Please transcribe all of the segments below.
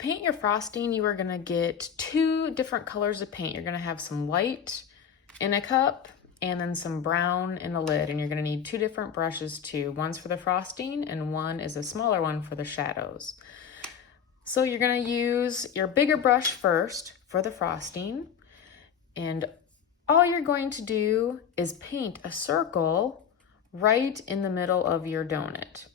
paint your frosting, you are gonna get 2 different colors of paint. You're gonna have some white in a cup and then some brown in the lid. And you're gonna need 2 different brushes too. One's for the frosting and one is a smaller one for the shadows. So you're gonna use your bigger brush first for the frosting. And all you're going to do is paint a circle right in the middle of your donut.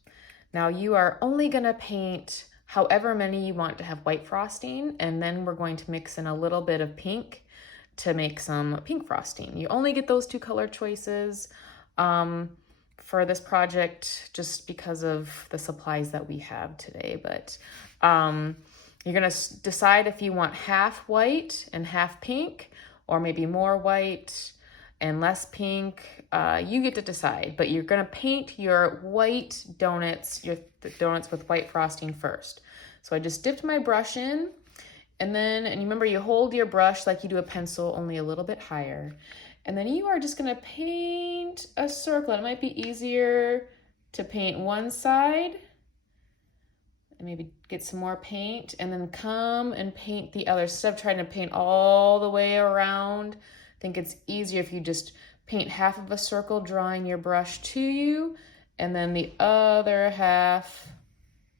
Now you are only gonna paint however many you want to have white frosting, and then we're going to mix in a little bit of pink to make some pink frosting. You only get those 2 color choices for this project just because of the supplies that we have today. But you're gonna decide if you want half white and half pink, or maybe more white and less pink. You get to decide, but you're gonna paint your white donuts, the donuts with white frosting first. So I just dipped my brush in, and you remember you hold your brush like you do a pencil, only a little bit higher. And then you are just gonna paint a circle. It might be easier to paint one side and maybe get some more paint, and then come and paint the other. Instead of trying to paint all the way around, I think it's easier if you just paint half of a circle, drawing your brush to you, and then the other half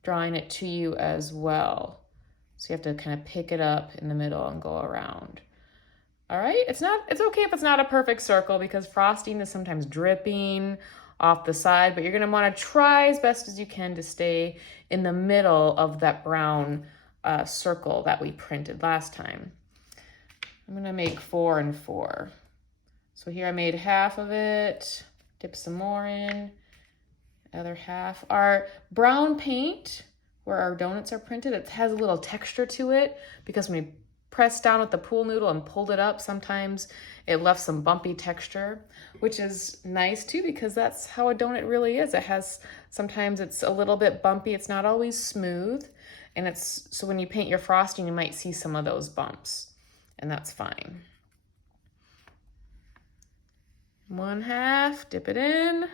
drawing it to you as well. So you have to kind of pick it up in the middle and go around. All right, it's okay if it's not a perfect circle because frosting is sometimes dripping off the side, but you're gonna wanna try as best as you can to stay in the middle of that brown circle that we printed last time. I'm gonna make 4 and 4. So here I made half of it, dip some more in, other half. Our brown paint, where our donuts are printed, it has a little texture to it because when we pressed down with the pool noodle and pulled it up, sometimes it left some bumpy texture, which is nice too because that's how a donut really is. Sometimes it's a little bit bumpy, it's not always smooth, and so when you paint your frosting, you might see some of those bumps, and that's fine. One half, dip it in,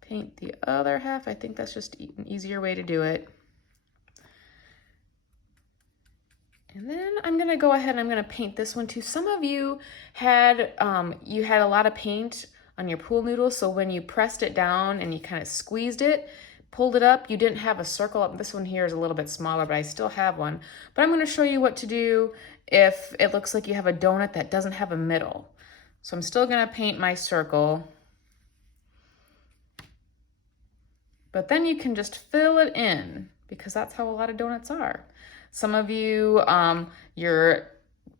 paint the other half. I think that's just an easier way to do it. And then I'm gonna go ahead and I'm gonna paint this one too. Some of you had a lot of paint on your pool noodle, so when you pressed it down and you kind of squeezed it, pulled it up, you didn't have a circle up. This one here is a little bit smaller, but I still have one. But I'm gonna show you what to do if it looks like you have a donut that doesn't have a middle. So I'm still gonna paint my circle, but then you can just fill it in because that's how a lot of donuts are. Some of you, your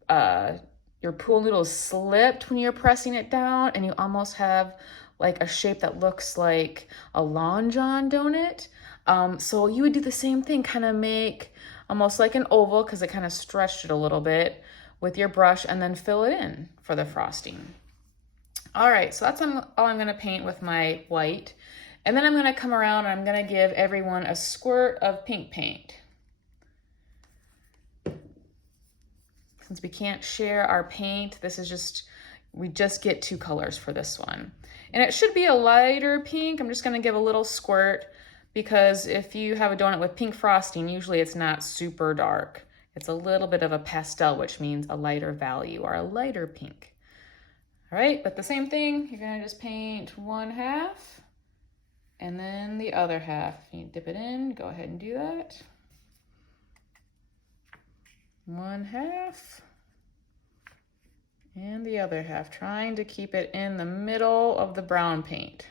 pool noodle slipped when you're pressing it down and you almost have like a shape that looks like a Long John donut. So you would do the same thing, kind of make almost like an oval because it kind of stretched it a little bit with your brush and then fill it in for the frosting. All right, so that's all I'm gonna paint with my white. And then I'm gonna come around and I'm gonna give everyone a squirt of pink paint. Since we can't share our paint, we just get 2 colors for this one. And it should be a lighter pink. I'm just gonna give a little squirt because if you have a donut with pink frosting, usually it's not super dark. It's a little bit of a pastel, which means a lighter value or a lighter pink. All right, but the same thing, you're gonna just paint one half and then the other half. You dip it in, go ahead and do that. One half and the other half, trying to keep it in the middle of the brown paint.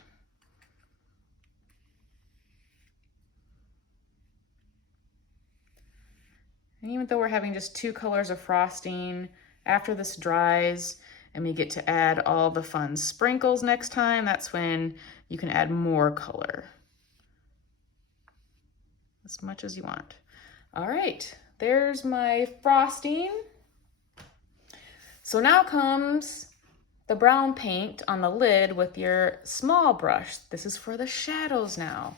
And even though we're having just 2 colors of frosting, after this dries and we get to add all the fun sprinkles next time, that's when you can add more color. As much as you want. All right. There's my frosting. So now comes the brown paint on the lid with your small brush. This is for the shadows now.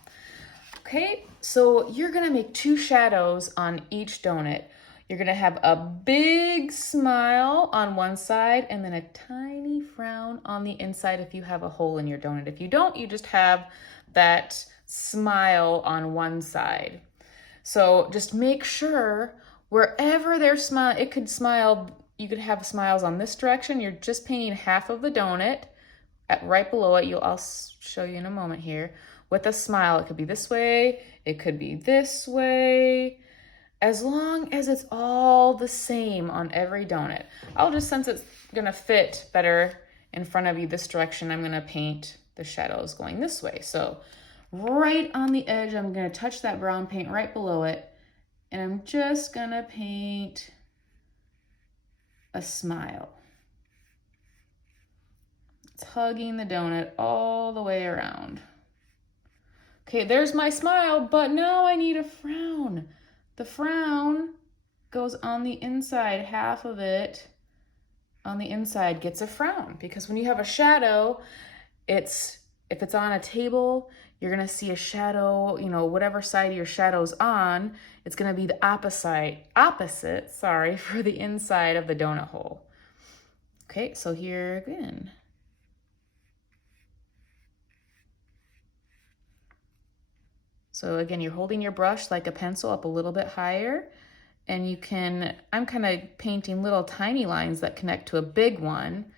Okay, so you're gonna make 2 shadows on each donut. You're gonna have a big smile on one side and then a tiny frown on the inside if you have a hole in your donut. If you don't, you just have that smile on one side. So just make sure wherever there's smile, it could smile, you could have smiles on this direction. You're just painting half of the donut right below it. I'll show you in a moment here. With a smile, it could be this way, it could be this way, as long as it's all the same on every donut. I'll just, since it's gonna fit better in front of you this direction, I'm gonna paint the shadows going this way. So right on the edge, I'm gonna touch that brown paint right below it, and I'm just gonna paint a smile. It's hugging the donut all the way around. Okay, there's my smile, but now I need a frown. The frown goes on the inside, half of it on the inside gets a frown, because when you have a shadow, if it's on a table, you're gonna see a shadow, you know, whatever side your shadow's on, it's gonna be the opposite, for the inside of the donut hole. Okay, so here again. So again, you're holding your brush like a pencil up a little bit higher, and you can, I'm kind of painting little tiny lines that connect to a big one.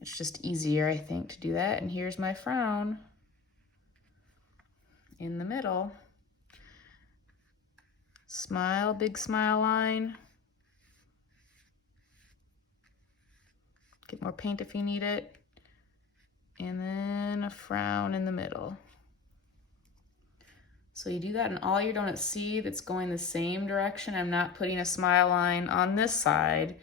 It's just easier, I think, to do that. And here's my frown in the middle. Smile, big smile line. Get more paint if you need it. And then a frown in the middle. So you do that in all your donuts. See, that's going the same direction. I'm not putting a smile line on this side.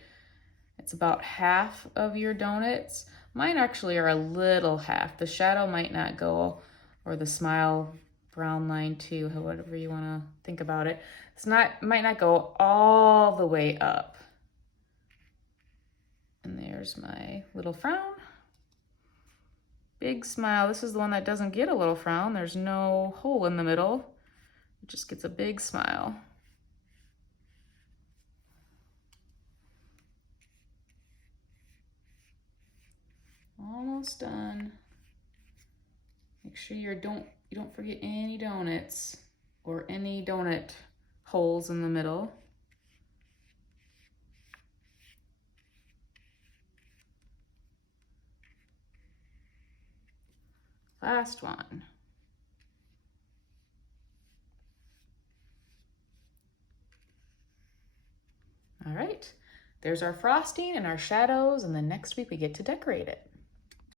It's about half of your donuts. Mine actually are a little half. The shadow might not go, or the smile brown line too, whatever you want to think about it. Might not go all the way up. And there's my little frown. Big smile. This is the one that doesn't get a little frown. There's no hole in the middle. It just gets a big smile. Almost done. Make sure you don't forget any donuts or any donut holes in the middle. Last one. All right, there's our frosting and our shadows, and then next week we get to decorate it.